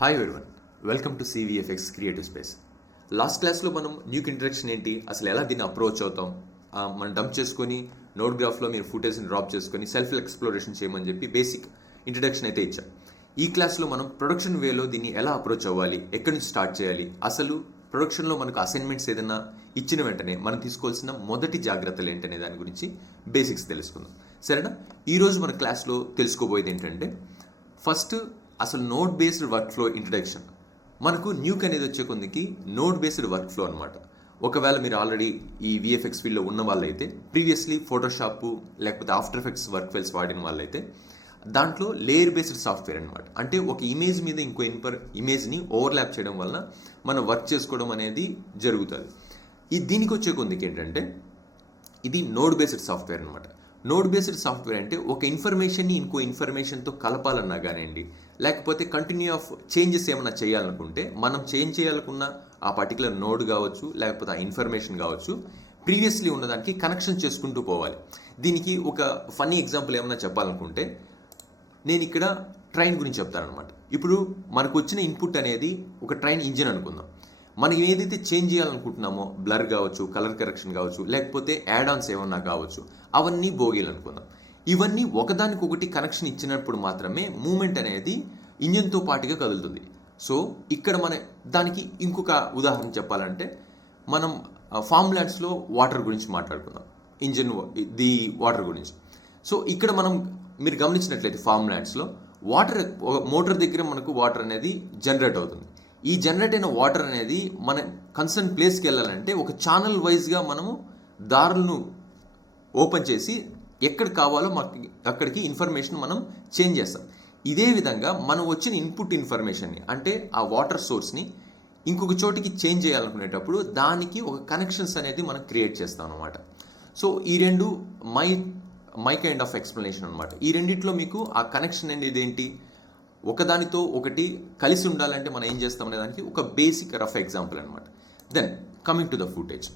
Hi everyone, welcome to CVFX creative space. Last క్లాస్లో మనం Nuke introduction ఏంటి, అసలు ఎలా దీన్ని అప్రోచ్ అవుతాం, మనం డంప్ చేసుకొని నోట్ గ్రాఫ్లో మీరు ఫుటేజ్ని డ్రాప్ చేసుకొని సెల్ఫ్ ఎక్స్ప్లోరేషన్ చేయమని చెప్పి బేసిక్ ఇంట్రడక్షన్ అయితే ఇచ్చాం. ఈ క్లాస్లో మనం ప్రొడక్షన్ వేలో దీన్ని ఎలా అప్రోచ్ అవ్వాలి, ఎక్కడి నుంచి స్టార్ట్ చేయాలి, అసలు ప్రొడక్షన్లో మనకు అసైన్మెంట్స్ ఏదైనా ఇచ్చిన వెంటనే మనం తీసుకోవాల్సిన మొదటి జాగ్రత్తలు ఏంటనే దాని గురించి బేసిక్స్ తెలుసుకుందాం. సరేనా? ఈరోజు మన క్లాస్లో తెలుసుకోబోయేది ఏంటంటే, ఫస్ట్ అసలు node based work flow introduction. మనకు న్యూక్ అనేది వచ్చే కొందికి నోడ్ బేస్డ్ వర్క్ ఫ్లో అనమాట. ఒకవేళ మీరు ఆల్రెడీ ఈ VFX ఫీల్డ్లో ఉన్న వాళ్ళైతే, ప్రీవియస్లీ ఫోటోషాప్ లేకపోతే ఆఫ్టర్ ఎఫెక్ట్స్ వర్క్ ఫైల్స్ వాడిన వాళ్ళైతే, దాంట్లో లేయర్ బేస్డ్ సాఫ్ట్వేర్ అనమాట. అంటే ఒక ఇమేజ్ మీద ఇంకో ఇమేజ్ని ఓవర్లాప్ చేయడం వలన మనం వర్క్ చేసుకోవడం అనేది జరుగుతుంది. దీనికి వచ్చే కొందికి ఏంటంటే, ఇది నోడ్ బేస్డ్ సాఫ్ట్వేర్ అనమాట. నోడ్ బేస్డ్ సాఫ్ట్వేర్ అంటే ఒక ఇన్ఫర్మేషన్ని ఇంకో ఇన్ఫర్మేషన్తో కలపాలన్నా కానివ్వండి, లేకపోతే కంటిన్యూ ఆఫ్ చేంజెస్ ఏమైనా చేయాలనుకుంటే, మనం చేంజ్ చేయాలనుకున్న ఆ పర్టికులర్ నోడ్ కావచ్చు, లేకపోతే ఆ ఇన్ఫర్మేషన్ కావచ్చు, ప్రీవియస్లీ ఉన్నదానికి కనెక్షన్ చేసుకుంటూ పోవాలి. దీనికి ఒక ఫన్నీ ఎగ్జాంపుల్ ఏమైనా చెప్పాలనుకుంటే, నేను ఇక్కడ ట్రైన్ గురించి చెప్తానమాట. ఇప్పుడు మనకు వచ్చిన ఇన్పుట్ అనేది ఒక ట్రైన్ ఇంజిన్ అనుకుందాం. మనం ఏదైతే చేంజ్ చేయాలనుకుంటున్నామో, బ్లర్ కావచ్చు, కలర్ కరెక్షన్ కావచ్చు, లేకపోతే యాడ్ ఆన్స్ ఏమన్నా కావచ్చు, అవన్నీ బోగీలు అనుకుందాం. ఇవన్నీ ఒకదానికొకటి కనెక్షన్ ఇచ్చినప్పుడు మాత్రమే మూమెంట్ అనేది ఇంజిన్తో పాటుగా కదులుతుంది. సో ఇక్కడ మన దానికి ఇంకొక ఉదాహరణ చెప్పాలంటే, మనం ఫార్మ్ ల్యాండ్స్లో వాటర్ గురించి మాట్లాడుకుందాం, ది వాటర్ గురించి. సో ఇక్కడ మీరు గమనించినట్లయితే ఫార్మ్ ల్యాండ్స్లో వాటర్ మోటార్ దగ్గర మనకు వాటర్ అనేది జనరేట్ అవుతుంది. ఈ జనరేట్ అయిన వాటర్ అనేది మన కన్సర్న్ ప్లేస్కి వెళ్ళాలంటే ఒక ఛానల్ వైజ్గా మనము దారులను ఓపెన్ చేసి ఎక్కడ కావాలో అక్కడికి ఇన్ఫర్మేషన్ మనం చేంజ్ చేస్తాం. ఇదే విధంగా మనం వచ్చిన ఇన్పుట్ ఇన్ఫర్మేషన్ని, అంటే ఆ వాటర్ సోర్స్ని ఇంకొక చోటికి చేంజ్ చేయాలనుకునేటప్పుడు దానికి ఒక కనెక్షన్స్ అనేది మనం క్రియేట్ చేస్తాం అనమాట. సో ఈ రెండు మై కైండ్ ఆఫ్ ఎక్స్ప్లెనేషన్ అనమాట. ఈ రెండిట్లో మీకు ఆ కనెక్షన్ అనేది ఏంటి, ఒకదానితో ఒకటి కలిసి ఉండాలంటే మనం ఏం చేస్తాం అనే దానికి ఒక బేసిక్ రఫ్ ఎగ్జాంపుల్ అనమాట. Then coming to the footage,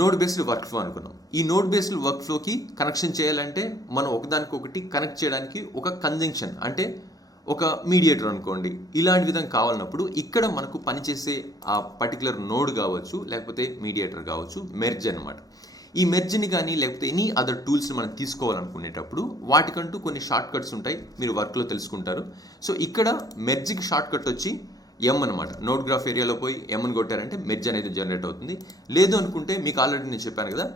node based work flow అనుకున్నాం. ఈ నోడ్ బేస్డ్ వర్క్ ఫ్లోకి కనెక్షన్ చేయాలంటే మనం ఒకదానికొకటి కనెక్ట్ చేయడానికి ఒక కంజంక్షన్, అంటే ఒక మీడియేటర్ అనుకోండి, ఇలాంటి విధంగా కావాలన్నప్పుడు ఇక్కడ మనకు పనిచేసే ఆ పర్టికులర్ నోడ్ కావచ్చు, లేకపోతే మీడియేటర్ కావచ్చు, మెర్జ్ అనమాట. ఈ మెర్జ్ని కానీ లేకపోతే ఎనీ అదర్ టూల్స్ని మనం తీసుకోవాలనుకునేటప్పుడు వాటికంటూ కొన్ని షార్ట్ కట్స్ ఉంటాయి, మీరు వర్క్లో తెలుసుకుంటారు. సో ఇక్కడ మెర్జ్కి షార్ట్ కట్ వచ్చి M అనమాట. నోడ్ గ్రాఫ్ ఏరియాలో పోయి M కొట్టారంటే మెర్జ్ అనేది జనరేట్ అవుతుంది. లేదు అనుకుంటే మీకు ఆల్రెడీ నేను చెప్పాను కదా,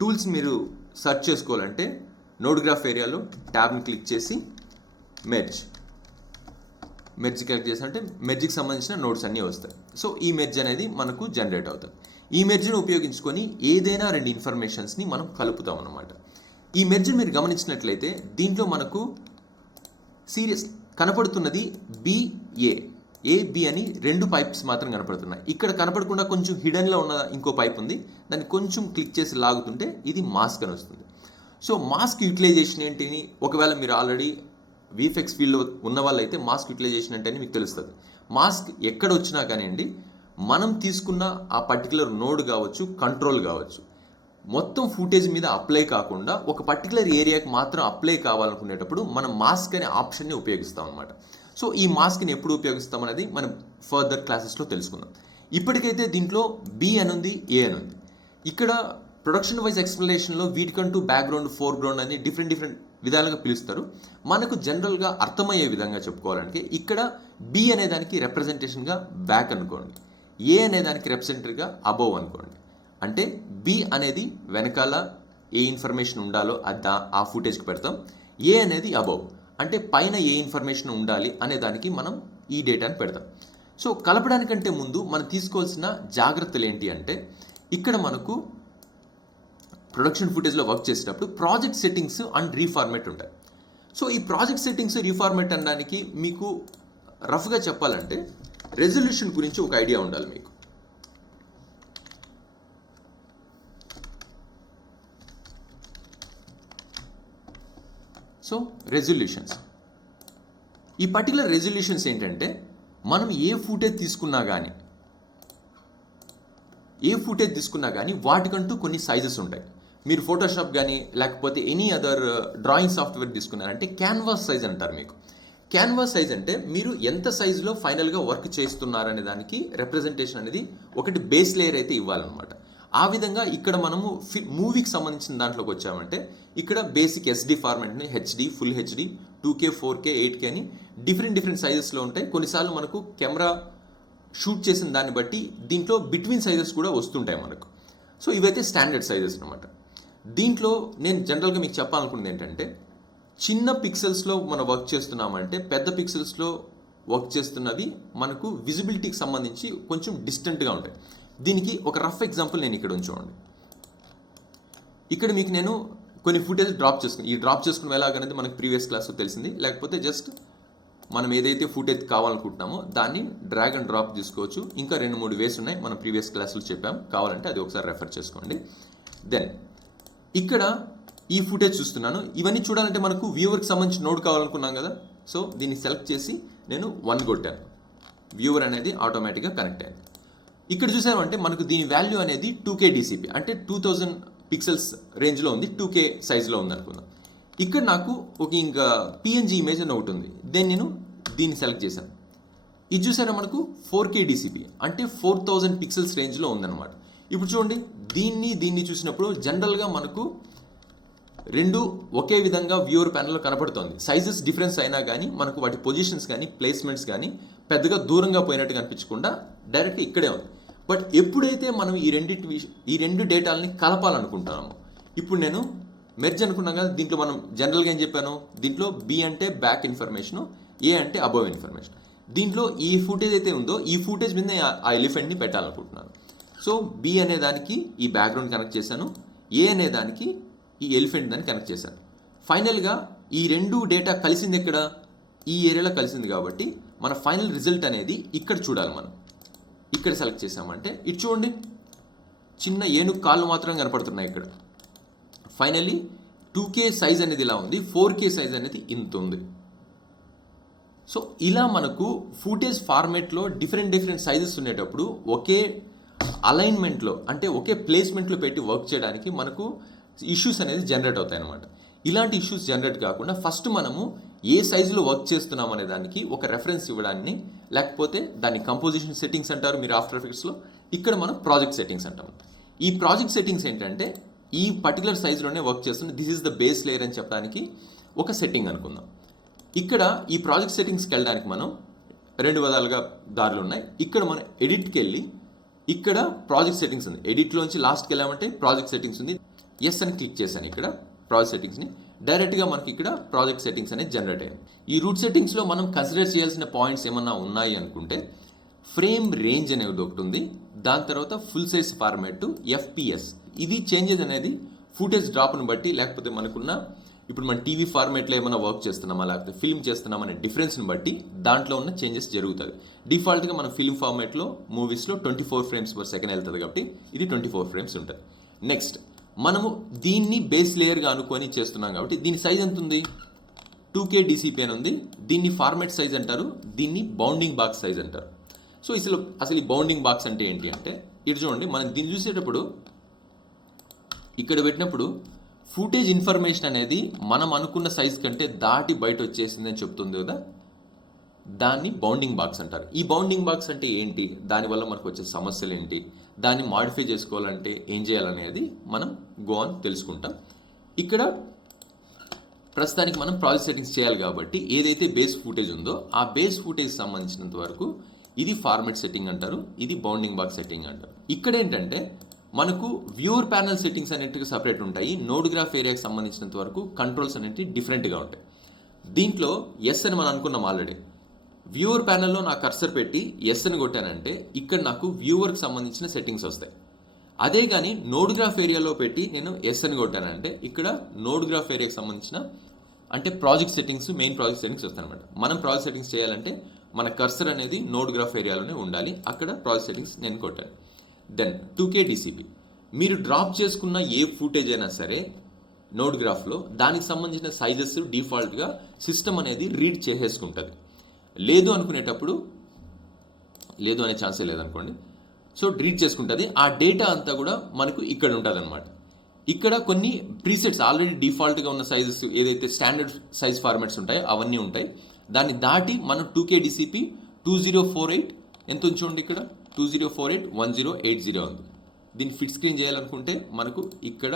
టూల్స్ మీరు సెర్చ్ చేసుకోవాలంటే నోడ్ గ్రాఫ్ ఏరియాలో ట్యాబ్ని క్లిక్ చేసి మెర్జ్ క్లిక్ చేసారంటే మెర్జ్కి సంబంధించిన నోడ్స్ అన్నీ వస్తాయి. సో ఈ మెర్జ్ అనేది మనకు జనరేట్ అవుతుంది. ఈ మెర్జ్ని ఉపయోగించుకొని ఏదైనా రెండు ఇన్ఫర్మేషన్స్ని మనం కలుపుతాం అనమాట. ఈ మెర్జ్ మీరు గమనించినట్లయితే దీంట్లో మనకు సీరియస్ కనపడుతున్నది AB అని రెండు పైప్స్ మాత్రం కనపడుతున్నాయి. ఇక్కడ కనపడకుండా కొంచెం హిడన్లో ఉన్న ఇంకో పైప్ ఉంది, దాన్ని కొంచెం క్లిక్ చేసి లాగుతుంటే ఇది మాస్క్ అని వస్తుంది. సో మాస్క్ యూటిలైజేషన్ ఏంటి, ఒకవేళ మీరు ఆల్రెడీ VFX ఫీల్డ్లో ఉన్న వాళ్ళైతే మాస్క్ యూటిలైజేషన్ అంటే మీకు తెలుస్తుంది. మాస్క్ ఎక్కడ వచ్చినా కానివ్వండి, మనం తీసుకున్న ఆ పర్టికులర్ నోడ్ కావచ్చు, కంట్రోల్ కావచ్చు, మొత్తం ఫుటేజ్ మీద అప్లై కాకుండా ఒక పర్టికులర్ ఏరియాకి మాత్రం అప్లై కావాలనుకునేటప్పుడు మనం మాస్క్ అనే ఆప్షన్ని ఉపయోగిస్తాం అనమాట. సో ఈ మాస్క్ని ఎప్పుడు ఉపయోగిస్తాం అనేది మనం ఫర్దర్ క్లాసెస్లో తెలుసుకుందాం. ఇప్పటికైతే దీంట్లో B అని ఉంది, A అని ఉంది. ఇక్కడ ప్రొడక్షన్ వైజ్ ఎక్స్ప్లెనేషన్లో వీటికంటూ బ్యాక్గ్రౌండ్, ఫోర్గ్రౌండ్ అని డిఫరెంట్ విధాలుగా పిలుస్తారు. మనకు జనరల్గా అర్థమయ్యే విధంగా చెప్పుకోవాలంటే ఇక్కడ B అనే దానికి రిప్రజెంటేషన్గా బ్యాక్ అనుకోండి, A అనే దానికి రిప్రజెంటేటివ్గా అబోవ్ అనుకోండి. అంటే B అనేది వెనకాల ఏ ఇన్ఫర్మేషన్ ఉండాలో ఆ ఫుటేజ్కి పెడతాం, A అనేది అబోవ్ అంటే పైన ఏ ఇన్ఫర్మేషన్ ఉండాలి అనే దానికి మనం ఈ డేటాని పెడతాం. సో కలపడానికంటే ముందు మనం తీసుకోవాల్సిన జాగ్రత్తలు ఏంటి అంటే, ఇక్కడ మనకు ప్రొడక్షన్ ఫుటేజ్లో వర్క్ చేసేటప్పుడు ప్రాజెక్ట్ సెట్టింగ్స్ అండ్ రీఫార్మేట్ ఉంటాయి. సో ఈ ప్రాజెక్ట్ సెట్టింగ్స్, రీఫార్మేట్ అనడానికి మీకు రఫ్గా చెప్పాలంటే రెజల్యూషన్ గురించి ఒక ఐడియా ఉండాలి మీకు. సో రెజల్యూషన్స్, ఈ పర్టికులర్ రెజల్యూషన్స్ ఏంటంటే, మనం ఏ ఫుటేజ్ తీసుకున్నా కానీ వాటికంటూ కొన్ని సైజెస్ ఉంటాయి. మీరు ఫోటోషాప్ కానీ లేకపోతే ఎనీ అదర్ డ్రాయింగ్ సాఫ్ట్వేర్ తీసుకున్నారంటే క్యాన్వాస్ సైజ్ అంటారు. మీకు క్యాన్వాస్ సైజ్ అంటే మీరు ఎంత సైజులో ఫైనల్గా వర్క్ చేస్తున్నారనే దానికి రిప్రజెంటేషన్ అనేది ఒకటి బేస్ లేయర్ అయితే ఇవ్వాలన్నమాట. ఆ విధంగా ఇక్కడ మనము మూవీకి సంబంధించిన దాంట్లోకి వచ్చామంటే ఇక్కడ బేసిక్ SD ఫార్మాట్ని HD, full HD, 2K, 4K, 8K అని డిఫరెంట్ సైజెస్లో ఉంటాయి. కొన్నిసార్లు మనకు కెమెరా షూట్ చేసిన దాన్ని బట్టి దీంట్లో బిట్వీన్ సైజెస్ కూడా వస్తుంటాయి మనకు. సో ఇవైతే స్టాండర్డ్ సైజెస్ అనమాట. దీంట్లో నేను జనరల్గా మీకు చెప్పాలనుకున్నది ఏంటంటే, చిన్న పిక్సెల్స్లో మనం వర్క్ చేస్తున్నామంటే పెద్ద పిక్సెల్స్లో వర్క్ చేస్తున్నవి మనకు విజిబిలిటీకి సంబంధించి కొంచెం డిస్టెంట్గా ఉంటాయి. దీనికి ఒక రఫ్ ఎగ్జాంపుల్ నేను ఇక్కడ ఉంచండి. ఇక్కడ మీకు నేను కొన్ని ఫుటేజ్ డ్రాప్ చేసుకుని, ఈ డ్రాప్ చేసుకుని ఎలాగనేది మనకు ప్రీవియస్ క్లాస్లో తెలిసింది. లేకపోతే జస్ట్ మనం ఏదైతే ఫుటేజ్ కావాలనుకుంటున్నామో దాన్ని డ్రాగ్ అండ్ డ్రాప్ తీసుకోవచ్చు. ఇంకా 2-3 వేస్ ఉన్నాయి, మనం ప్రీవియస్ క్లాసులు చెప్పాం. కావాలంటే అది ఒకసారి రెఫర్ చేసుకోండి. దెన్ ఇక్కడ ఈ ఫుటేజ్ చూస్తున్నాను. ఇవన్నీ చూడాలంటే మనకు వ్యూవర్కి సంబంధించి నోడ్ కావాలనుకున్నాం కదా. సో దీన్ని సెలెక్ట్ చేసి నేను 1 కొట్టాను. వ్యూవర్ అనేది ఆటోమేటిక్గా కనెక్ట్ అయింది. ఇక్కడ చూసామంటే మనకు దీని వాల్యూ అనేది 2K DCP అంటే 2000 పిక్సెల్స్ రేంజ్లో ఉంది, 2K సైజ్లో ఉంది అనుకుందాం. ఇక్కడ నాకు ఒక ఇంకా PNG ఇమేజ్ అని ఒకటి ఉంది. దీన్ని సెలెక్ట్ చేశాను. ఇది చూసారా మనకు 4K DCP అంటే 4000 పిక్సెల్స్ రేంజ్లో ఉందన్నమాట. ఇప్పుడు చూడండి, దీన్ని చూసినప్పుడు జనరల్గా మనకు రెండు ఒకే విధంగా వ్యూవర్ ప్యానల్లో కనపడుతుంది. సైజెస్ డిఫరెన్స్ అయినా కానీ మనకు వాటి పొజిషన్స్ కానీ ప్లేస్మెంట్స్ కానీ పెద్దగా దూరంగా పోయినట్టు కనిపించకుండా డైరెక్ట్గా ఇక్కడే ఉంది. బట్ ఎప్పుడైతే మనం ఈ రెండు డేటాలని కలపాలనుకుంటున్నామో, ఇప్పుడు నేను మెర్జ్ అనుకున్నాం కదా. దీంట్లో మనం జనరల్గా ఏం చెప్పాను, దీంట్లో B అంటే బ్యాక్ ఇన్ఫర్మేషను, A అంటే అబవ్ ఇన్ఫర్మేషన్. దీంట్లో ఈ ఫుటేజ్ అయితే ఉందో ఈ ఫుటేజ్ మీద ఆ ఎలిఫెంట్ని పెట్టాలనుకుంటున్నాను. సో B అనే దానికి ఈ బ్యాక్గ్రౌండ్ కనెక్ట్ చేశాను, A అనే దానికి ఈ ఎలిఫెంట్ దాన్ని కనెక్ట్ చేశాను. ఫైనల్గా ఈ రెండు డేటా కలిసింది ఎక్కడ, ఈ ఏరియాలో కలిసింది. కాబట్టి మన ఫైనల్ రిజల్ట్ అనేది ఇక్కడ చూడాలి. మనం ఇక్కడ సెలెక్ట్ చేసామంటే ఇటు చూడండి, చిన్న ఏనుగు కాళ్ళు మాత్రం కనపడుతున్నాయి ఇక్కడ. ఫైనల్లీ 2K సైజ్ అనేది ఇలా ఉంది, 4K సైజ్ అనేది ఇంత ఉంది. సో ఇలా మనకు ఫుటేజ్ ఫార్మేట్లో డిఫరెంట్ సైజెస్ ఉండేటప్పుడు ఒకే అలైన్మెంట్లో అంటే ఒకే ప్లేస్మెంట్లో పెట్టి వర్క్ చేయడానికి మనకు ఇష్యూస్ అనేది జనరేట్ అవుతాయి అన్నమాట. ఇలాంటి ఇష్యూస్ జనరేట్ కాకుండా ఫస్ట్ మనము ఏ సైజులో వర్క్ చేస్తున్నాం అనే దానికి ఒక రెఫరెన్స్ ఇవ్వడాన్ని, లేకపోతే దాన్ని కంపోజిషన్ సెట్టింగ్స్ అంటారు మీరు ఆఫ్టర్ ఎఫెక్ట్స్లో. ఇక్కడ మనం ప్రాజెక్ట్ సెట్టింగ్స్ అంటాం. ఈ ప్రాజెక్ట్ సెట్టింగ్స్ ఏంటంటే ఈ పర్టికులర్ సైజులోనే వర్క్ చేస్తున్న this is the base layer అని చెప్పడానికి ఒక సెట్టింగ్ అనుకుందాం. ఇక్కడ ఈ ప్రాజెక్ట్ సెట్టింగ్స్కి వెళ్ళడానికి మనం 2 విధాలుగా దారులు ఉన్నాయి. ఇక్కడ మనం ఎడిట్కి వెళ్ళి ఇక్కడ ప్రాజెక్ట్ సెట్టింగ్స్ ఉంది. ఎడిట్లోంచి లాస్ట్కి వెళ్ళామంటే ప్రాజెక్ట్ సెట్టింగ్స్ ఉంది. ఎస్ అని క్లిక్ చేశాను. ఇక్కడ ప్రాజెక్ట్ సెట్టింగ్స్ని డైరెక్ట్గా మనకి ఇక్కడ ప్రాజెక్ట్ సెట్టింగ్స్ అనేది జనరేట్ అయ్యాయి. ఈ రూట్ సెట్టింగ్స్లో మనం కన్సిడర్ చేయాల్సిన పాయింట్స్ ఏమన్నా ఉన్నాయి అనుకుంటే ఫ్రేమ్ రేంజ్ అనేది ఒకటి ఉంది. దాని తర్వాత ఫుల్ సైజ్ ఫార్మాట్, FPS. ఇది చేంజెస్ అనేది ఫుటేజ్ డ్రాప్ను బట్టి, లేకపోతే మనకున్న ఇప్పుడు మన టీవీ ఫార్మాట్లో ఏమైనా వర్క్ చేస్తున్నామా లేకపోతే ఫిల్మ్ చేస్తున్నామా అనే డిఫరెన్స్ని బట్టి దాంట్లో ఉన్న చేంజెస్ జరుగుతుంది. డిఫాల్ట్గా మన ఫిల్మ్ ఫార్మాట్లో మూవీస్లో 24 frames per second వెళ్తుంది కాబట్టి ఇది 24 frames ఉంటుంది. నెక్స్ట్ మనము దీన్ని బేస్ లేయర్గా అనుకొని చేస్తున్నాం కాబట్టి దీని సైజ్ ఎంత ఉంది, 2K DCP అని ఉంది. దీన్ని ఫార్మాట్ సైజ్ అంటారు, దీన్ని బౌండింగ్ బాక్స్ సైజ్ అంటారు. సో అసలు ఈ బౌండింగ్ బాక్స్ అంటే ఏంటి అంటే, ఇటు చూడండి, మనం దీన్ని చూసేటప్పుడు ఇక్కడ పెట్టినప్పుడు ఫుటేజ్ ఇన్ఫర్మేషన్ అనేది మనం అనుకున్న సైజ్ కంటే దాటి బయట వచ్చేసింది అని చెప్తుంది కదా, దాన్ని బౌండింగ్ బాక్స్ అంటారు. ఈ బౌండింగ్ బాక్స్ అంటే ఏంటి, దానివల్ల మనకు వచ్చే సమస్యలు ఏంటి, దాన్ని మాడిఫై చేసుకోవాలంటే ఏం చేయాలనేది మనం తెలుసుకుంటాం. ఇక్కడ ప్రస్తుతానికి మనం ప్రాజెక్ట్ సెట్టింగ్స్ చేయాలి కాబట్టి ఏదైతే బేస్ ఫుటేజ్ ఉందో ఆ బేస్ ఫుటేజ్ సంబంధించినంత వరకు ఇది ఫార్మాట్ సెట్టింగ్ అంటారు, ఇది బౌండింగ్ బాక్స్ సెట్టింగ్ అంటారు. ఇక్కడ ఏంటంటే మనకు వ్యూవర్ ప్యానల్ సెట్టింగ్స్ అనేటివి సపరేట్ ఉంటాయి. నోడ్ గ్రాఫ్ ఏరియాకి సంబంధించినంత వరకు కంట్రోల్స్ అనేవి డిఫరెంట్గా ఉంటాయి. దీంట్లో ఎస్ అని మనం అనుకున్నాం ఆల్రెడీ. వ్యూవర్ ప్యానల్లో నా కర్సర్ పెట్టి ఎస్ అని కొట్టానంటే ఇక్కడ నాకు వ్యూవర్కి సంబంధించిన సెట్టింగ్స్ వస్తాయి. అదే కానీ నోడ్ గ్రాఫ్ ఏరియాలో పెట్టి నేను ఎస్ అని కొట్టానంటే ఇక్కడ నోడ్ గ్రాఫ్ ఏరియాకి సంబంధించిన అంటే project settings, main project settings వస్తాయి అనమాట. మనం ప్రాజెక్ట్ సెట్టింగ్స్ చేయాలంటే మన కర్సర్ అనేది నోడ్ గ్రాఫ్ ఏరియాలోనే ఉండాలి. అక్కడ ప్రాజెక్ట్ సెట్టింగ్స్ నేను కొట్టాను. Then 2K DCP. మీరు డ్రాప్ చేసుకున్న ఏ ఫుటేజ్ అయినా సరే నోడ్ గ్రాఫ్లో దానికి సంబంధించిన సైజెస్ డిఫాల్ట్గా సిస్టమ్ అనేది రీడ్ చేసేసుకుంటుంది. లేదు అనుకునేటప్పుడు లేదు అనే ఛాన్సే లేదనుకోండి. సో రీడ్ చేసుకుంటుంది. ఆ డేటా అంతా కూడా మనకు ఇక్కడ ఉంటుంది అనమాట. ఇక్కడ కొన్ని ప్రీసెట్స్ ఆల్రెడీ డిఫాల్ట్గా ఉన్న సైజెస్ ఏదైతే స్టాండర్డ్ సైజ్ ఫార్మాట్స్ ఉంటాయో అవన్నీ ఉంటాయి. దాన్ని దాటి మనం 2K DCP 2048 ఎంత ఉంచండి ఇక్కడ 2048 1080 ఉంది. దీన్ని ఫిట్ స్క్రీన్ చేయాలనుకుంటే మనకు ఇక్కడ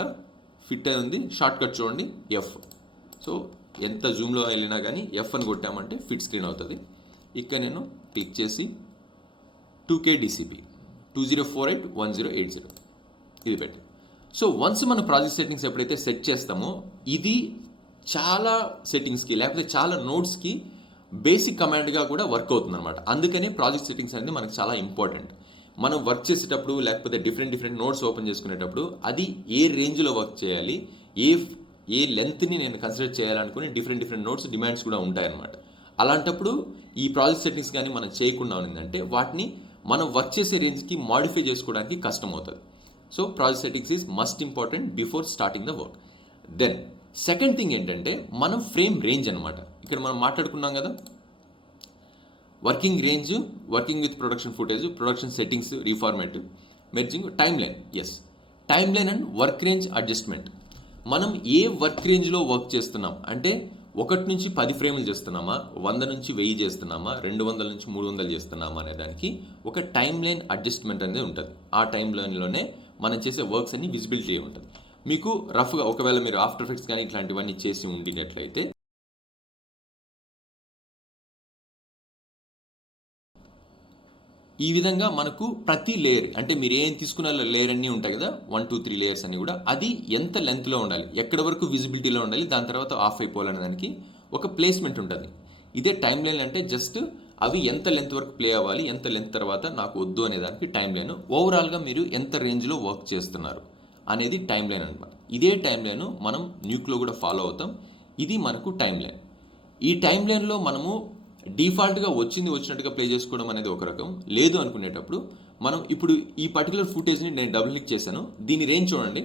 ఫిట్ అయి ఉంది, షార్ట్ కట్ చూడండి F. సో ఎంత జూమ్లో వెళ్ళినా కానీ F అని కొట్టామంటే ఫిట్ స్క్రీన్ అవుతుంది. ఇక్కడ నేను క్లిక్ చేసి 2K DCP 2048 1080 ఇది పెట్టి. సో వన్స్ మన ప్రాజెక్ట్ సెట్టింగ్స్ ఎప్పుడైతే సెట్ చేస్తామో ఇది చాలా సెట్టింగ్స్కి లేకపోతే చాలా నోట్స్కి బేసిక్ కమాండ్గా కూడా వర్క్ అవుతుంది అనమాట. అందుకని ప్రాజెక్ట్ సెట్టింగ్స్ అనేది మనకు చాలా ఇంపార్టెంట్. మనం వర్క్ చేసేటప్పుడు లేకపోతే డిఫరెంట్ నోట్స్ ఓపెన్ చేసుకునేటప్పుడు అది ఏ రేంజ్లో వర్క్ చేయాలి, ఏ లెంత్ని నేను కన్సిడర్ చేయాలనుకుని డిఫరెంట్ నోట్స్ డిమాండ్స్ కూడా ఉంటాయన్నమాట. అలాంటప్పుడు ఈ ప్రాజెక్ట్ సెట్టింగ్స్ కానీ మనం చేయకుండా ఉందంటే వాటిని మనం వర్క్ చేసే రేంజ్కి మాడిఫై చేసుకోవడానికి కష్టం అవుతుంది. So project settings is must important before starting the work. Then second thing ఏంటంటే మనం ఫ్రేమ్ రేంజ్ అనమాట. ఇక్కడ మనం మాట్లాడుకున్నాం కదా, working range, working with production footage, production settings, reformat, merging, timeline. Yes, timeline and work range adjustment. మనం ఏ work రేంజ్లో వర్క్ చేస్తున్నాం అంటే 1 నుంచి 10 ఫ్రేములు చేస్తున్నామా, 100 నుంచి 1000 చేస్తున్నామా, 200 నుంచి 300 చేస్తున్నామా అనే దానికి ఒక టైమ్ లైన్ అడ్జస్ట్మెంట్ అనేది ఉంటుంది. ఆ టైమ్ లైన్లోనే మనం చేసే వర్క్స్ అన్ని విజిబిలిటీ ఉంటుంది. మీకు రఫ్గా ఒకవేళ మీరు ఆఫ్టర్ ఎఫెక్ట్స్ కానీ ఇట్లాంటివన్నీ చేసి ఉండినట్లయితే ఈ విధంగా మనకు ప్రతి లేయర్ అంటే మీరు ఏం తీసుకున్న లేయర్ అన్నీ ఉంటాయి కదా, 1, 2, 3 లేయర్స్ అన్ని కూడా అది ఎంత లెంత్లో ఉండాలి, ఎక్కడి వరకు విజిబిలిటీలో ఉండాలి, దాని తర్వాత ఆఫ్ అయిపోవాలనే దానికి ఒక ప్లేస్మెంట్ ఉంటుంది. ఇదే టైం లైన్ అంటే జస్ట్ అవి ఎంత లెంత్ వరకు ప్లే అవ్వాలి, ఎంత లెంత్ తర్వాత నాకు వద్దు అనే దానికి టైం లైన్. ఓవరాల్గా మీరు ఎంత రేంజ్లో వర్క్ చేస్తున్నారు అనేది టైం లైన్ అనమాట. ఇదే టైం లైన్ మనం న్యూక్లో కూడా ఫాలో అవుతాం. ఇది మనకు టైం లైన్. ఈ టైం లైన్లో మనము డిఫాల్ట్గా వచ్చినట్టుగా ప్లే చేసుకోవడం అనేది ఒక రకం. లేదు అనుకునేటప్పుడు మనం ఇప్పుడు ఈ పర్టికులర్ ఫుటేజ్ని నేను డబుల్ క్లిక్ చేశాను. దీని రేంజ్ చూడండి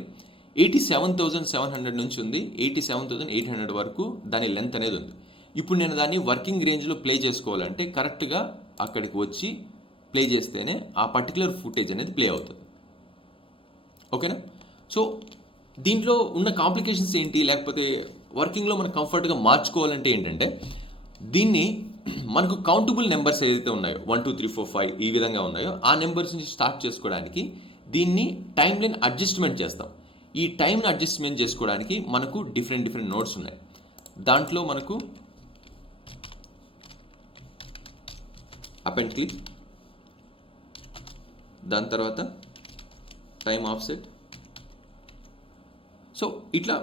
87,700 నుంచి ఉంది 87,800 వరకు దాని లెంత్ అనేది ఉంది. ఇప్పుడు నేను దాన్ని వర్కింగ్ రేంజ్లో ప్లే చేసుకోవాలంటే కరెక్ట్గా అక్కడికి వచ్చి ప్లే చేస్తేనే ఆ పర్టికులర్ ఫుటేజ్ అనేది ప్లే అవుతుంది. ఓకేనా? సో దీంట్లో ఉన్న కాంప్లికేషన్స్ ఏంటి, లేకపోతే వర్కింగ్లో మనం కంఫర్ట్గా మార్చుకోవాలంటే ఏంటంటే దీన్ని మనకు కౌంటబుల్ నెంబర్స్ ఏదైతే ఉన్నాయో 1, 2, 3, 4, 5 ఈ విధంగా ఉన్నాయో ఆ నెంబర్స్ నుంచి స్టార్ట్ చేసుకోవడానికి దీన్ని టైం లైన్ అడ్జస్ట్మెంట్ చేస్తాం. ఈ టైంని అడ్జస్ట్మెంట్ చేసుకోవడానికి మనకు డిఫరెంట్ నోట్స్ ఉన్నాయి. దాంట్లో మనకు అప్ అండ్ క్లిక్, దాని తర్వాత టైం ఆఫ్సెట్. సో ఇట్లా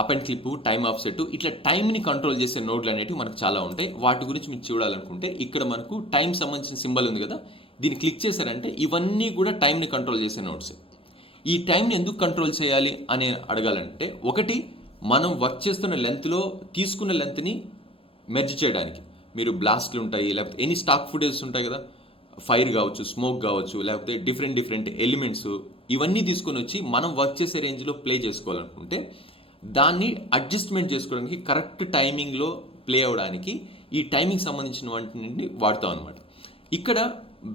up and clip, time offset, ఇట్లా టైంని కంట్రోల్ చేసే నోడ్లు అనేవి మనకు చాలా ఉంటాయి. వాటి గురించి మీరు చూడాలనుకుంటే ఇక్కడ మనకు టైం సంబంధించిన సింబల్ ఉంది కదా, దీన్ని క్లిక్ చేశారంటే ఇవన్నీ కూడా టైంని కంట్రోల్ చేసే నోడ్స్. ఈ టైంని ఎందుకు కంట్రోల్ చేయాలి అని అడగాలంటే, ఒకటి మనం వర్క్ చేస్తున్న లెంత్లో తీసుకున్న లెంత్ని మెర్జ్ చేయడానికి. మీరు బ్లాస్ట్లు ఉంటాయి, లేకపోతే ఎనీ స్టాక్ ఫుటేజెస్ ఉంటాయి కదా, ఫైర్ కావచ్చు, స్మోక్ కావచ్చు, లేకపోతే డిఫరెంట్ ఎలిమెంట్స్, ఇవన్నీ తీసుకొని వచ్చి మనం వర్క్ చేసే రేంజ్లో ప్లే చేసుకోవాలనుకుంటే దాన్ని అడ్జస్ట్మెంట్ చేసుకోవడానికి కరెక్ట్ టైమింగ్లో ప్లే అవ్వడానికి ఈ టైమింగ్ సంబంధించిన వాటిని వాడతాం అనమాట. ఇక్కడ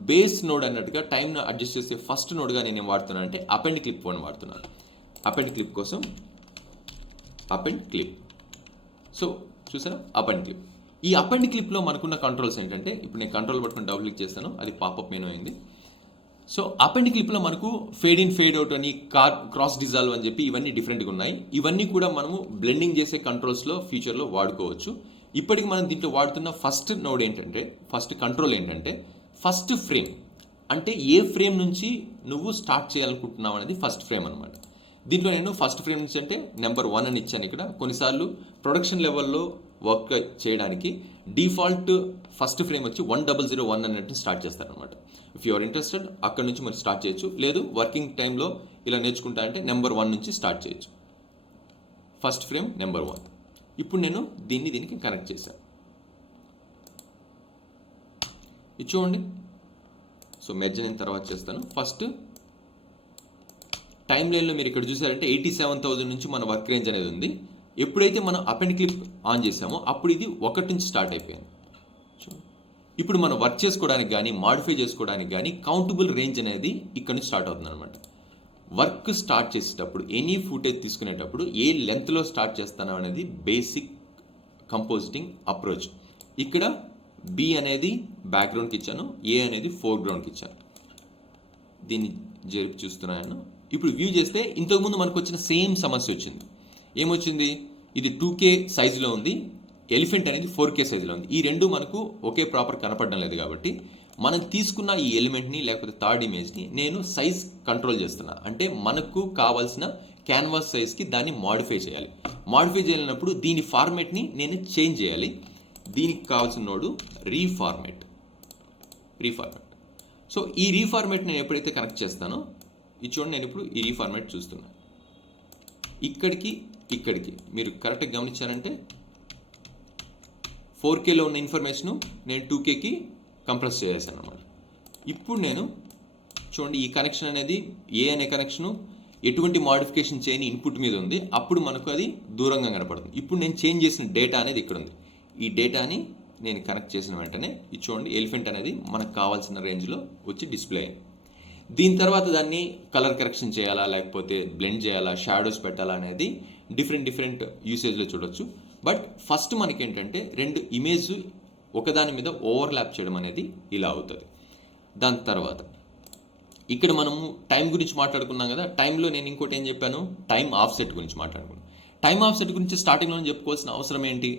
బేస్ నోడ్ అన్నట్టుగా టైంను అడ్జస్ట్ చేసే ఫస్ట్ నోడ్గా నేను ఏం వాడుతున్నాను అంటే అప్ అండ్ క్లిప్ అని వాడుతున్నాను. అప్ అండ్ క్లిప్ కోసం అప్ అండ్ క్లిప్. సో చూసారా, అప్ అండ్ క్లిప్. ఈ అప్ అండ్ క్లిప్లో మనకున్న కంట్రోల్స్ ఏంటంటే, ఇప్పుడు నేను కంట్రోల్ పట్టుకుని డబుల్ క్లిక్ చేస్తాను, అది పాపప్ మెనూ అయింది. సో అప్ అండ్ క్లిప్లో మనకు ఫేడ్ ఇన్, ఫేడ్ అవుట్ అని, క్రాస్ డిజాల్వ్ అని చెప్పి ఇవన్నీ డిఫరెంట్గా ఉన్నాయి. ఇవన్నీ కూడా మనము బ్లెండింగ్ చేసే కంట్రోల్స్లో ఫ్యూచర్లో వాడుకోవచ్చు. ఇప్పటికి మనం దీంట్లో వాడుతున్న ఫస్ట్ నోడ్ ఏంటంటే, ఫస్ట్ కంట్రోల్ ఏంటంటే ఫస్ట్ ఫ్రేమ్. అంటే ఏ ఫ్రేమ్ నుంచి నువ్వు స్టార్ట్ చేయాలనుకుంటున్నావు అనేది ఫస్ట్ ఫ్రేమ్ అనమాట. దీంట్లో నేను ఫస్ట్ ఫ్రేమ్ నుంచి అంటే నెంబర్ 1 అని ఇచ్చాను. ఇక్కడ కొన్నిసార్లు ప్రొడక్షన్ లెవెల్లో వర్క్ చేయడానికి డిఫాల్ట్ ఫస్ట్ ఫ్రేమ్ వచ్చి 1001 అన్నట్టు స్టార్ట్ చేస్తారనమాట. ఇఫ్ యు ఆర్ ఇంట్రెస్టెడ్ అక్కడ నుంచి మీరు స్టార్ట్ చేయొచ్చు. లేదు వర్కింగ్ టైంలో ఇలా నేర్చుకుంటా అంటే నెంబర్ 1 నుంచి స్టార్ట్ చేయొచ్చు. First prime number 1. ఇప్పుడు నేను దీనికి కనెక్ట్ చేశాను. ఇది చూడండి. సో మెర్జ్ నేను తర్వాత చేస్తాను. ఫస్ట్ టైం లైన్లో మీరు ఇక్కడ చూసారంటే 87,000 నుంచి మన వర్క్ రేంజ్ అనేది ఉంది. ఎప్పుడైతే మనం అప్ అండ్ క్లిప్ ఆన్ చేసామో అప్పుడు ఇది 1 నుంచి స్టార్ట్ అయిపోయింది. ఇప్పుడు మనం వర్క్ చేసుకోవడానికి కానీ మాడిఫై చేసుకోవడానికి కానీ కౌంటబుల్ రేంజ్ అనేది ఇక్కడ నుంచి స్టార్ట్ అవుతుంది అనమాట. వర్క్ స్టార్ట్ చేసేటప్పుడు ఎనీ ఫుటేజ్ తీసుకునేటప్పుడు ఏ లెంత్లో స్టార్ట్ చేస్తాను అనేది బేసిక్ కంపోజిటింగ్ అప్రోచ్. ఇక్కడ బి అనేది బ్యాక్గ్రౌండ్కి ఇచ్చాను, ఏ అనేది ఫోర్గ్రౌండ్కి ఇచ్చాను. దీన్ని జరిపి చూస్తున్నాను. ఇప్పుడు వ్యూ చేస్తే ఇంతకుముందు మనకు వచ్చిన సేమ్ సమస్య వచ్చింది. ఏమొచ్చింది? ఇది 2K సైజులో ఉంది, ఎలిఫెంట్ అనేది 4K సైజులో ఉంది. ఈ రెండు మనకు ఒకే ప్రాపర్ కనపడడం లేదు కాబట్టి మనం తీసుకున్న ఈ ఎలిమెంట్ని లేకపోతే థర్డ్ ఇమేజ్ని నేను సైజ్ కంట్రోల్ చేస్తున్నా. అంటే మనకు కావాల్సిన క్యాన్వాస్ సైజ్కి దాన్ని మాడిఫై చేయాలి. మాడిఫై చేయాలన్నప్పుడు దీని ఫార్మేట్ని నేను చేంజ్ చేయాలి. దీనికి కావాల్సిన నోడు రీఫార్మేట్. సో ఈ రీఫార్మేట్ నేను ఎప్పుడైతే కనెక్ట్ చేస్తానో ఇది చూడండి, నేను ఇప్పుడు ఈ రీఫార్మేట్ చూస్తున్నాను. ఇక్కడికి మీరు కరెక్ట్గా గమనించారంటే 4Kలో ఉన్న ఇన్ఫర్మేషను నేను 2Kకి కంప్రెస్ చేసేసాను అన్నమాట. ఇప్పుడు నేను చూడండి, ఈ కనెక్షన్ అనేది ఏ అనే కనెక్షను ఎటువంటి మాడిఫికేషన్ చేయని ఇన్పుట్ మీద ఉంది. అప్పుడు మనకు అది దూరంగా కనపడుతుంది. ఇప్పుడు నేను చేంజ్ చేసిన డేటా అనేది ఇక్కడ ఉంది. ఈ డేటాని నేను కనెక్ట్ చేసిన వెంటనే ఇది చూడండి, ఎలిఫెంట్ అనేది మనకు కావాల్సిన రేంజ్లో వచ్చి డిస్ప్లే అయింది. దీని తర్వాత దాన్ని కలర్ కరెక్షన్ చేయాలా, లేకపోతే బ్లెండ్ చేయాలా, షాడోస్ పెట్టాలా అనేది డిఫరెంట్ యూసేజ్లో చూడొచ్చు. బట్ ఫస్ట్ మనకి ఏంటంటే రెండు ఇమేజ్ ఒకదాని మీద ఓవర్లాప్ చేయడం అనేది ఇలా అవుతుంది. దాని తర్వాత ఇక్కడ మనము టైం గురించి మాట్లాడుకున్నాం కదా. టైంలో నేను ఇంకోటి ఏం చెప్పాను, టైం ఆఫ్సెట్ గురించి మాట్లాడుకున్నాను. టైం ఆఫ్సెట్ గురించి స్టార్టింగ్లో చెప్పుకోవాల్సిన అవసరం ఏంటి,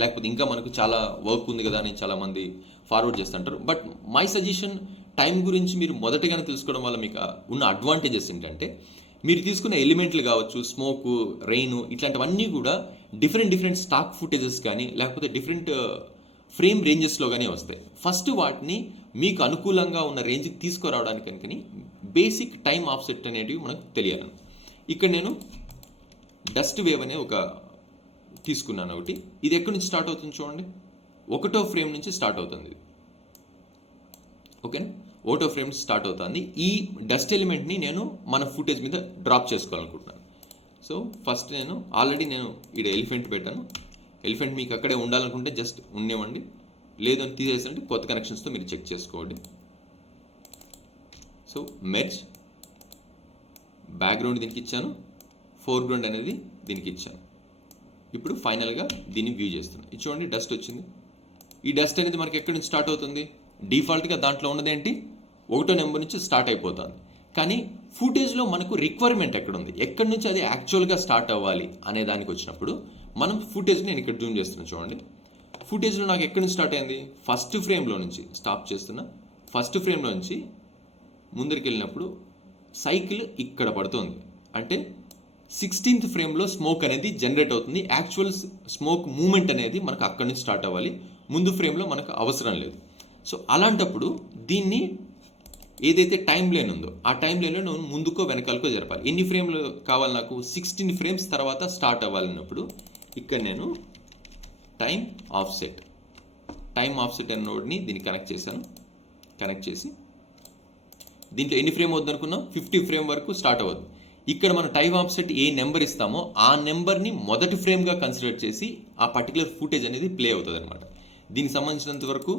లేకపోతే ఇంకా మనకు చాలా వర్క్ ఉంది కదా అని చాలామంది ఫార్వర్డ్ చేస్తుంటారు. బట్ మై సజెషన్, టైం గురించి మీరు మొదటగానే తెలుసుకోవడం వల్ల మీకు ఉన్న అడ్వాంటేజెస్ ఏంటంటే, మీరు తీసుకున్న ఎలిమెంట్లు కావచ్చు, స్మోక్, రెయిన్, ఇట్లాంటివన్నీ కూడా డిఫరెంట్ స్టాక్ ఫుటేజెస్ కానీ లేకపోతే డిఫరెంట్ ఫ్రేమ్ రేంజెస్లో కానీ వస్తాయి. ఫస్ట్ వాటిని మీకు అనుకూలంగా ఉన్న రేంజ్కి తీసుకురావడానికి కనుకని బేసిక్ టైం ఆఫ్సెట్ అనేటివి మనకు తెలియాలి. ఇక్కడ నేను డస్ట్ వేవ్ అనే ఒక తీసుకున్నాను ఒకటి. ఇది ఎక్కడి నుంచి స్టార్ట్ అవుతుంది చూడండి, 1వ ఫ్రేమ్ నుంచి స్టార్ట్ అవుతుంది. ఓకేనా, 1వ ఫ్రేమ్ నుంచి స్టార్ట్ అవుతుంది. ఈ డస్ట్ ఎలిమెంట్ని నేను మన ఫుటేజ్ మీద డ్రాప్ చేసుకోవాలనుకుంటున్నాను. సో ఫస్ట్ నేను ఆల్రెడీ ఇక్కడ ఎలిఫెంట్ పెట్టాను. ఎలిఫెంట్ మీకు అక్కడే ఉండాలనుకుంటే జస్ట్ ఉండేవండి, లేదని తీసేసంటే కొత్త కనెక్షన్స్తో మీరు చెక్ చేసుకోండి. సో మెర్జ్, బ్యాక్గ్రౌండ్ దీనికి ఇచ్చాను, ఫోర్గ్రౌండ్ అనేది దీనికి ఇచ్చాను. ఇప్పుడు ఫైనల్గా దీన్ని వ్యూ చేస్తున్నాను. ఇది చూడండి, డస్ట్ వచ్చింది. ఈ డస్ట్ అనేది మనకి ఎక్కడి నుంచి స్టార్ట్ అవుతుంది? డిఫాల్ట్గా దాంట్లో ఉన్నది ఏంటి, 1వ నెంబర్ నుంచి స్టార్ట్ అయిపోతుంది. కానీ ఫుటేజ్లో మనకు రిక్వైర్మెంట్ ఎక్కడ ఉంది, ఎక్కడి నుంచి అది యాక్చువల్గా స్టార్ట్ అవ్వాలి అనే దానికి వచ్చినప్పుడు మనం ఫుటేజ్ నేను ఇక్కడ జూమ్ చేస్తున్నాను చూడండి. ఫుటేజ్లో నాకు ఎక్కడి నుంచి స్టార్ట్ అయింది, ఫస్ట్ ఫ్రేమ్లో నుంచి స్టాప్ చేస్తున్నా. ఫస్ట్ ఫ్రేమ్లో నుంచి ముందరికి వెళ్ళినప్పుడు సైకిల్ ఇక్కడ పడుతుంది. అంటే 16th ఫ్రేమ్లో స్మోక్ అనేది జనరేట్ అవుతుంది. యాక్చువల్ స్మోక్ మూమెంట్ అనేది మనకు అక్కడి నుంచి స్టార్ట్ అవ్వాలి, ముందు ఫ్రేమ్లో మనకు అవసరం లేదు. సో అలాంటప్పుడు దీన్ని ఏదైతే టైం లైన్ ఉందో ఆ టైం లైన్లో నేను ముందుకో వెనకాలకో జరపాలి. ఎన్ని ఫ్రేమ్లు కావాలి నాకు, 16 ఫ్రేమ్స్ తర్వాత స్టార్ట్ అవ్వాలన్నప్పుడు ఇక్కడ నేను టైం ఆఫ్సెట్ అనే నోడ్ని దీన్ని కనెక్ట్ చేశాను. కనెక్ట్ చేసి దీంట్లో ఎన్ని ఫ్రేమ్ అవుతుంది అనుకున్నాం, 50 ఫ్రేమ్ వరకు స్టార్ట్ అవ్వదు. ఇక్కడ మన టైం ఆఫ్సెట్ ఏ నెంబర్ ఇస్తామో ఆ నెంబర్ని మొదటి ఫ్రేమ్గా కన్సిడర్ చేసి ఆ పర్టికులర్ ఫుటేజ్ అనేది ప్లే అవుతుంది అనమాట. దీనికి సంబంధించినంత వరకు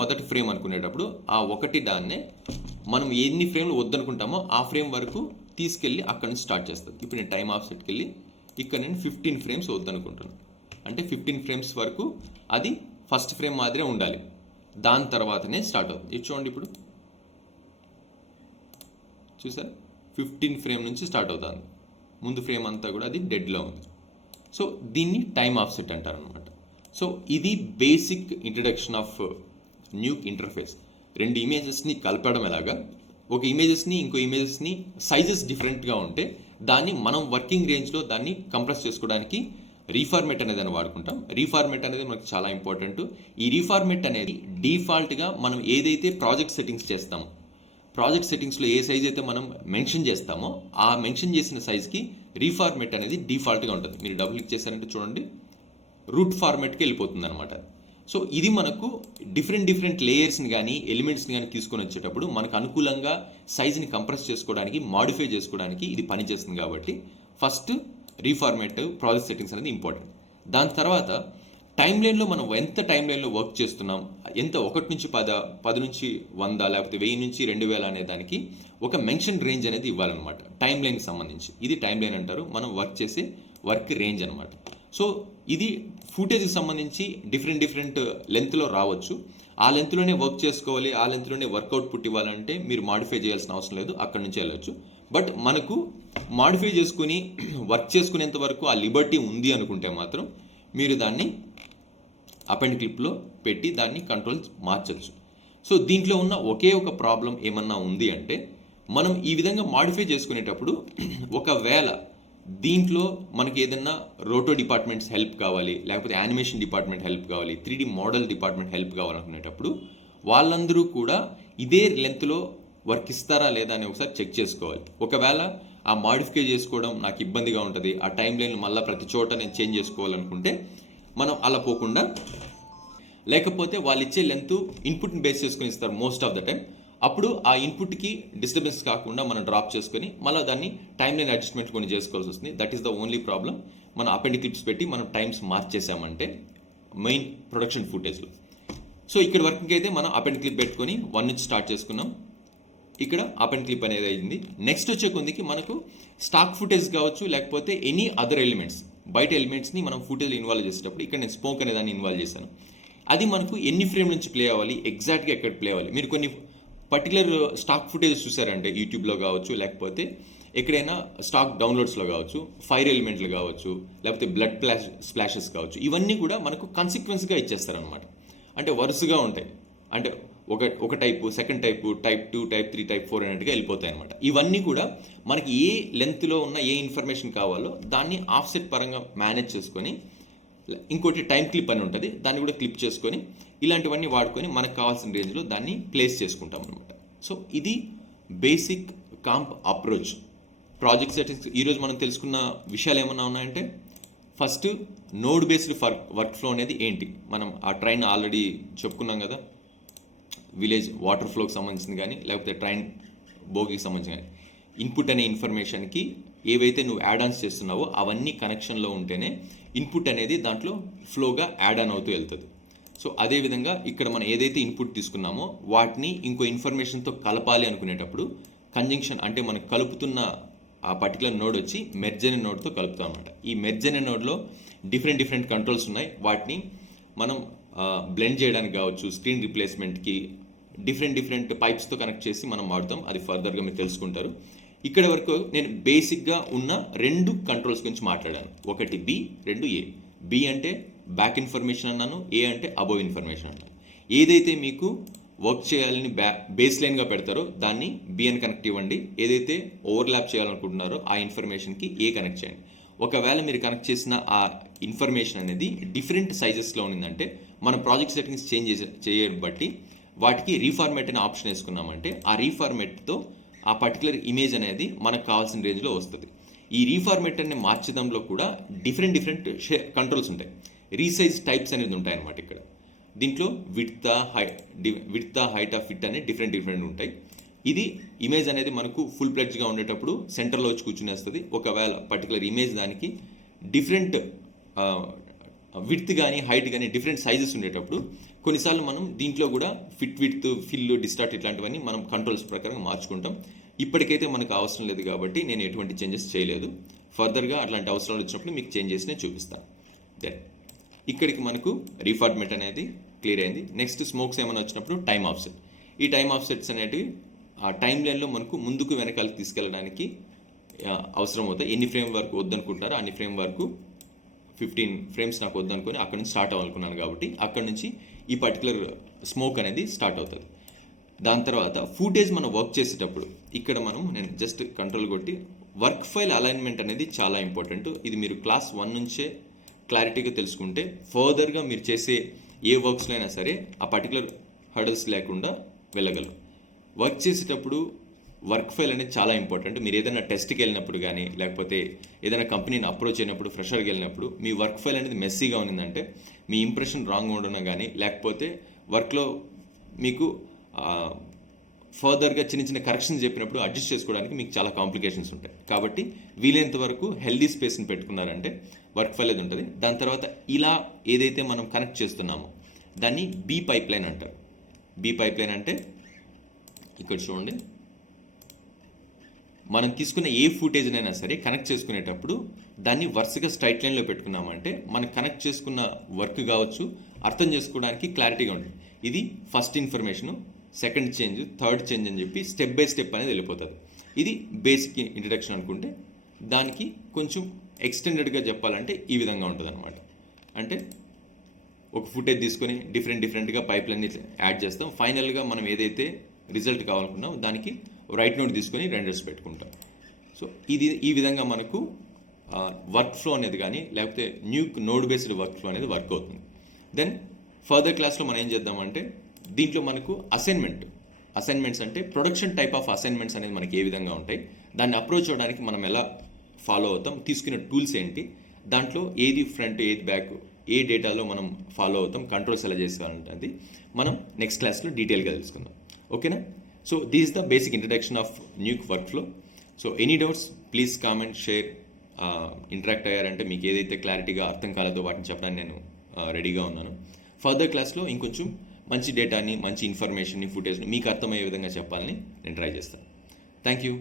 మొదటి ఫ్రేమ్ అనుకునేటప్పుడు ఆ దాన్నే మనం ఎన్ని ఫ్రేమ్లు వద్దనుకుంటామో ఆ ఫ్రేమ్ వరకు తీసుకెళ్ళి అక్కడ నుంచి స్టార్ట్ చేస్తుంది. ఇప్పుడు నేను టైం ఆఫ్సెట్కి వెళ్ళి ఇక్కడ నేను 15 ఫ్రేమ్స్ వద్దనుకుంటున్నాను. అంటే 15 ఫ్రేమ్స్ వరకు అది ఫస్ట్ ఫ్రేమ్ మాదిరే ఉండాలి, దాని తర్వాతనే స్టార్ట్ అవుతుంది. ఇది చూడండి, ఇప్పుడు చూసారు 15 ఫ్రేమ్ నుంచి స్టార్ట్ అవుతుంది. ముందు ఫ్రేమ్ అంతా కూడా అది డెడ్లో ఉంది. సో దీన్ని టైం ఆఫ్సెట్ అంటారు అనమాట. సో ఇది basic introduction of Nuke interface. రెండు ఇమేజెస్ని కలపడం ఎలాగా, ఒక ఇమేజెస్ని ఇంకో ఇమేజెస్ని సైజెస్ డిఫరెంట్గా ఉంటే దాన్ని మనం వర్కింగ్ రేంజ్లో దాన్ని కంప్రెస్ చేసుకోవడానికి రీఫార్మేట్ అనేది అని వాడుకుంటాం. రీఫార్మేట్ అనేది మనకు చాలా ఇంపార్టెంట్. ఈ రీఫార్మేట్ అనేది డిఫాల్ట్గా మనం ఏదైతే ప్రాజెక్ట్ సెట్టింగ్స్ చేస్తామో, ప్రాజెక్ట్ సెట్టింగ్స్లో ఏ సైజ్ అయితే మనం మెన్షన్ చేస్తామో ఆ మెన్షన్ చేసిన సైజ్కి రీఫార్మేట్ అనేది డిఫాల్ట్గా ఉంటుంది. మీరు డబుల్ క్లిక్ చేశారంటే చూడండి, రూట్ ఫార్మేట్కి వెళ్ళిపోతుంది అనమాట. సో ఇది మనకు డిఫరెంట్ లేయర్స్ని కానీ ఎలిమెంట్స్ని కానీ తీసుకొని వచ్చేటప్పుడు మనకు అనుకూలంగా సైజ్ని కంప్రెస్ చేసుకోవడానికి, మాడిఫై చేసుకోవడానికి ఇది పనిచేస్తుంది. కాబట్టి ఫస్ట్ రీఫార్మేట్ ప్రాజెక్ట్ సెట్టింగ్స్ అనేది ఇంపార్టెంట్. దాని తర్వాత టైం లైన్లో మనం ఎంత టైం లైన్లో వర్క్ చేస్తున్నాం, ఎంత 1 నుంచి 10 నుంచి 100 లేకపోతే 1000 నుంచి 2000 అనే దానికి ఒక మెన్షన్ రేంజ్ అనేది ఇవ్వాలన్నమాట టైం లైన్కి సంబంధించి. ఇది టైం లైన్ అంటారు, మనం వర్క్ చేసే వర్క్ రేంజ్ అనమాట. సో ఇది ఫుటేజ్కి సంబంధించి డిఫరెంట్ లెంత్లో రావచ్చు. ఆ లెంత్లోనే వర్క్ చేసుకోవాలి, ఆ లెంత్లోనే వర్కౌట్ పుట్ ఇవ్వాలంటే మీరు మాడిఫై చేయాల్సిన అవసరం లేదు, అక్కడి నుంచి వెళ్ళొచ్చు. బట్ మనకు మాడిఫై చేసుకుని వర్క్ చేసుకునేంత వరకు ఆ లిబర్టీ ఉంది అనుకుంటే మాత్రం మీరు దాన్ని అపెండ్ క్లిప్లో పెట్టి దాన్ని కంట్రోల్ మార్చచ్చు. సో దీంట్లో ఉన్న ఒకే ఒక ప్రాబ్లం ఏమన్నా ఉంది అంటే, మనం ఈ విధంగా మాడిఫై చేసుకునేటప్పుడు ఒకవేళ దీంట్లో మనకి ఏదన్నా రోటో డిపార్ట్మెంట్స్ హెల్ప్ కావాలి, లేకపోతే యానిమేషన్ డిపార్ట్మెంట్ హెల్ప్ కావాలి, 3D మోడల్ డిపార్ట్మెంట్ హెల్ప్ కావాలనుకునేటప్పుడు వాళ్ళందరూ కూడా ఇదే లెంత్లో వర్క్ ఇస్తారా లేదా అని ఒకసారి చెక్ చేసుకోవాలి. ఒకవేళ ఆ మాడిఫై చేసుకోవడం నాకు ఇబ్బందిగా ఉంటుంది, ఆ టైం లైన్ మళ్ళీ ప్రతి చోట నేను చేంజ్ చేసుకోవాలనుకుంటే మనం అలా పోకుండా, లేకపోతే వాళ్ళు ఇచ్చే లెంత్ ఇన్పుట్ని బేస్ చేసుకుని ఇస్తారు మోస్ట్ ఆఫ్ ద టైం, అప్పుడు ఆ ఇన్పుట్కి డిస్టర్బెన్స్ కాకుండా మనం డ్రాప్ చేసుకొని మళ్ళీ దాన్ని టైం లైన్ అడ్జస్ట్మెంట్ కొన్ని చేసుకోవాల్సి వస్తుంది. That is the only problem. మనం అపెండ్ క్లిప్స్ పెట్టి మనం టైమ్స్ మార్చేసామంటే మెయిన్ ప్రొడక్షన్ ఫుటేజ్లో. సో ఇక్కడ వర్కింగ్ అయితే మనం అపెండ్ క్లిప్ పెట్టుకొని 1 నుంచి స్టార్ట్ చేసుకున్నాం. ఇక్కడ అపెండ్ క్లిప్ అనేది అయింది. నెక్స్ట్ వచ్చే కొద్దికి మనకు స్టాక్ ఫుటేజ్ కావచ్చు, లేకపోతే ఎనీ అదర్ ఎలిమెంట్స్, బయట ఎలిమెంట్స్ని మనం ఫుటేజ్ ఇన్వాల్వ్ చేసేటప్పుడు ఇక్కడ నేను స్మోక్ అనే దాన్ని ఇన్వాల్వ్ చేశాను. అది మనకు ఎన్ని ఫ్రేమ్ నుంచి ప్లే అవ్వాలి, ఎగ్జాక్ట్గా ఎక్కడ ప్లే అవ్వాలి. మీరు కొన్ని పర్టికులర్ స్టాక్ ఫుటేజ్ చూసారంటే యూట్యూబ్లో కావచ్చు, లేకపోతే ఎక్కడైనా స్టాక్ డౌన్లోడ్స్లో కావచ్చు, ఫైర్ ఎలిమెంట్లు కావచ్చు, లేకపోతే బ్లడ్ స్ప్లాషెస్ కావచ్చు, ఇవన్నీ కూడా మనకు కన్సిక్వెన్స్గా ఇచ్చేస్తారనమాట. అంటే వరుసగా ఉంటాయి, అంటే ఒక type, second type, type 2, type 3, type 4 అన్నట్టుగా వెళ్ళిపోతాయి అనమాట. ఇవన్నీ కూడా మనకి ఏ లెంత్లో ఉన్న ఏ ఇన్ఫర్మేషన్ కావాలో దాన్ని ఆఫ్సెట్ పరంగా మేనేజ్ చేసుకొని, ఇంకోటి టైం క్లిప్ అని ఉంటుంది, దాన్ని కూడా క్లిప్ చేసుకొని ఇలాంటివన్నీ వాడుకొని మనకు కావాల్సిన రేంజ్లో దాన్ని ప్లేస్ చేసుకుంటాం అనమాట. సో ఇది బేసిక్ కాంప్ అప్రోచ్. ప్రాజెక్ట్ సెట్టింగ్స్ ఈరోజు మనం తెలుసుకున్న విషయాలు ఏమన్నా ఉన్నాయంటే, first node based work flow అనేది ఏంటి, మనం ఆ ట్రైన్ ఆల్రెడీ చెప్పుకున్నాం కదా, విలేజ్ వాటర్ ఫ్లోకి సంబంధించింది కానీ, లేకపోతే ట్రైన్ బోగికి సంబంధించి కానీ, ఇన్పుట్ అనే ఇన్ఫర్మేషన్కి ఏవైతే నువ్వు యాడ్ ఆన్స్ చేస్తున్నావో అవన్నీ కనెక్షన్లో ఉంటేనే ఇన్పుట్ అనేది దాంట్లో ఫ్లోగా యాడ్ ఆన్ అవుతూ వెళ్తుంది. సో అదేవిధంగా ఇక్కడ మనం ఏదైతే ఇన్పుట్ తీసుకున్నామో వాటిని ఇంకో ఇన్ఫర్మేషన్తో కలపాలి అనుకునేటప్పుడు కంజంక్షన్, అంటే మనం కలుపుతున్న ఆ పర్టికులర్ నోడ్ వచ్చి మెర్జ్ అనే నోడ్తో కలుపుతాం అనమాట. ఈ మెర్జ్ అనే నోడ్లో డిఫరెంట్ కంట్రోల్స్ ఉన్నాయి. వాటిని మనం బ్లెండ్ చేయడానికి కావచ్చు, స్క్రీన్ రిప్లేస్మెంట్కి డిఫరెంట్ పైప్స్తో కనెక్ట్ చేసి మనం వాడతాం. అది ఫర్దర్గా మీరు తెలుసుకుంటారు. ఇక్కడ వరకు నేను బేసిక్గా ఉన్న 2 కంట్రోల్స్ గురించి మాట్లాడాను. ఒకటి బి, 2 ఏ. బి అంటే బ్యాక్ ఇన్ఫర్మేషన్ అన్నాను, ఏ అంటే అబోవ్ ఇన్ఫర్మేషన్ అన్నాను. ఏదైతే మీకు వర్క్ చేయాలని బేస్ లైన్గా పెడతారో దాన్ని బి అని కనెక్ట్ ఇవ్వండి. ఏదైతే ఓవర్లాప్ చేయాలనుకుంటున్నారో ఆ ఇన్ఫర్మేషన్కి ఏ కనెక్ట్ చేయండి. ఒకవేళ మీరు కనెక్ట్ చేసిన ఆ ఇన్ఫర్మేషన్ అనేది డిఫరెంట్ సైజెస్లో ఉందంటే మన ప్రాజెక్ట్ సెట్టింగ్స్ చేంజ్ చేయడం బట్టి వాటికి రీఫార్మేట్ అనే ఆప్షన్ వేసుకున్నామంటే ఆ రీఫార్మేట్తో ఆ పర్టికులర్ ఇమేజ్ అనేది మనకు కావాల్సిన రేంజ్లో వస్తుంది. ఈ రీఫార్మేట్ అనే మార్చడంలో కూడా డిఫరెంట్ కంట్రోల్స్ ఉంటాయి. రీసైజ్ టైప్స్ అనేది ఉంటాయన్నమాట. ఇక్కడ దీంట్లో విడ్త్ హైట్ ఆఫ్ ఫిట్ అనే డిఫరెంట్ ఉంటాయి. ఇది ఇమేజ్ అనేది మనకు ఫుల్ ప్లెడ్జ్గా ఉండేటప్పుడు సెంటర్లో వచ్చి కూర్చునేస్తుంది. ఒకవేళ పర్టికులర్ ఇమేజ్ దానికి డిఫరెంట్ విడ్త్ కానీ హైట్ కానీ డిఫరెంట్ సైజెస్ ఉండేటప్పుడు కొన్నిసార్లు మనం దీంట్లో కూడా విడ్త్, ఫిల్, డిస్టార్ట్ ఇట్లాంటివన్నీ మనం కంట్రోల్స్ ప్రకారం మార్చుకుంటాం. ఇప్పటికైతే మనకు అవసరం లేదు కాబట్టి నేను ఎటువంటి చేంజెస్ చేయలేదు. ఫర్దర్గా అట్లాంటి అవసరాలు వచ్చినప్పుడు మీకు చేంజెస్ నేను చూపిస్తాను. దెన్ ఇక్కడికి మనకు రీఫార్మేట్ అనేది క్లియర్ అయింది. నెక్స్ట్ స్మోక్స్ ఏమైనా వచ్చినప్పుడు టైం ఆఫ్సెట్. ఈ టైం ఆఫ్సెట్స్ అనేటివి ఆ టైం లైన్లో మనకు ముందుకు వెనకాలకి తీసుకెళ్ళడానికి అవసరం అవుతాయి. ఎన్ని ఫ్రేమ్ వరకు వద్దనుకుంటారో అన్ని ఫ్రేమ్ వరకు 15 ఫ్రేమ్స్ నాకు వద్దనుకొని అక్కడ నుంచి స్టార్ట్ అవ్వాలనుకున్నాను కాబట్టి అక్కడ నుంచి ఈ పర్టికులర్ స్మోక్ అనేది స్టార్ట్ అవుతుంది. దాని తర్వాత ఫుటేజ్ మనం వర్క్ చేసేటప్పుడు ఇక్కడ నేను జస్ట్ కంట్రోల్ కొట్టి వర్క్ ఫైల్ అలైన్మెంట్ అనేది చాలా ఇంపార్టెంట్. ఇది మీరు క్లాస్ 1 నుంచే క్లారిటీగా తెలుసుకుంటే ఫర్దర్గా మీరు చేసే ఏ వర్క్స్లో అయినా సరే ఆ పర్టికులర్ హర్డల్స్ లేకుండా వెళ్ళగలరు. వర్క్ చేసేటప్పుడు వర్క్ ఫైల్ అనేది చాలా ఇంపార్టెంట్. మీరు ఏదైనా టెస్ట్కి వెళ్ళినప్పుడు కానీ, లేకపోతే ఏదైనా కంపెనీని అప్రోచ్ అయినప్పుడు, ఫ్రెషర్కి వెళ్ళినప్పుడు మీ వర్క్ ఫైల్ అనేది మెస్సీగా ఉందంటే మీ ఇంప్రెషన్ రాంగ్ ఉండడం కానీ, లేకపోతే వర్క్లో మీకు ఫర్దర్గా చిన్న కరెక్షన్స్ చెప్పినప్పుడు అడ్జస్ట్ చేసుకోవడానికి మీకు చాలా కాంప్లికేషన్స్ ఉంటాయి. కాబట్టి వీలైనంత వరకు హెల్దీ స్పేస్ని పెట్టుకున్నారంటే వర్క్ ఫైల్ అది ఉంటుంది. దాని తర్వాత ఇలా ఏదైతే మనం కనెక్ట్ చేస్తున్నామో దాన్ని బి పైప్ లైన్ అంటారు. బి పైప్ లైన్ అంటే ఇక్కడ చూడండి, మనం తీసుకున్న ఏ ఫుటేజ్నైనా సరే కనెక్ట్ చేసుకునేటప్పుడు దాన్ని వరుసగా స్ట్రైట్ లైన్లో పెట్టుకున్నామంటే మనం కనెక్ట్ చేసుకున్న వర్క్ కావచ్చు అర్థం చేసుకోవడానికి క్లారిటీగా ఉంటుంది. ఇది first information, second change, third change అని చెప్పి స్టెప్ బై స్టెప్ అనేది వెళ్ళిపోతుంది. ఇది బేసిక్ ఇంట్రడక్షన్ అనుకుంటే, దానికి కొంచెం ఎక్స్టెండెడ్గా చెప్పాలంటే ఈ విధంగా ఉంటుంది అనమాట. అంటే ఒక ఫుటేజ్ తీసుకొని డిఫరెంట్గా పైప్లన్నీ యాడ్ చేస్తాం. ఫైనల్గా మనం ఏదైతే రిజల్ట్ కావాలనుకున్నాం దానికి రైట్ నోట్ తీసుకొని రెండర్స్ పెట్టుకుంటాం. సో ఇది ఈ విధంగా మనకు వర్క్ ఫ్లో అనేది కానీ లేకపోతే new node based work flow అనేది వర్క్ అవుతుంది. దెన్ ఫర్దర్ క్లాస్లో మనం ఏం చేద్దామంటే దీంట్లో మనకు అసైన్మెంట్స్ అంటే ప్రొడక్షన్ టైప్ ఆఫ్ అసైన్మెంట్స్ అనేది మనకి ఏ విధంగా ఉంటాయి, దాన్ని అప్రోచ్ అవ్వడానికి మనం ఎలా ఫాలో అవుతాం, తీసుకునే టూల్స్ ఏంటి, దాంట్లో ఏది ఫ్రంట్ ఏది బ్యాక్, ఏ డేటాలో మనం ఫాలో అవుతాం, కంట్రోల్స్ ఎలా చేస్తామంటే మనం నెక్స్ట్ క్లాస్లో డీటెయిల్గా తెలుసుకుందాం. ఓకేనా? So this is the basic introduction of Nuke work flow. So any doubts please comment, share. Interact అయ్యారంటే మీకు ఏదైతే క్లారిటీగా అర్థం కాలేదో వాటిని చెప్పడానికి నేను రెడీగా ఉన్నాను. ఫర్దర్ క్లాస్లో ఇంకొంచెం మంచి డేటాని, మంచి ఇన్ఫర్మేషన్ని, ఫుటేజ్ని మీకు అర్థమయ్యే విధంగా చెప్పాలని నేను ట్రై చేస్తాను. Thank you.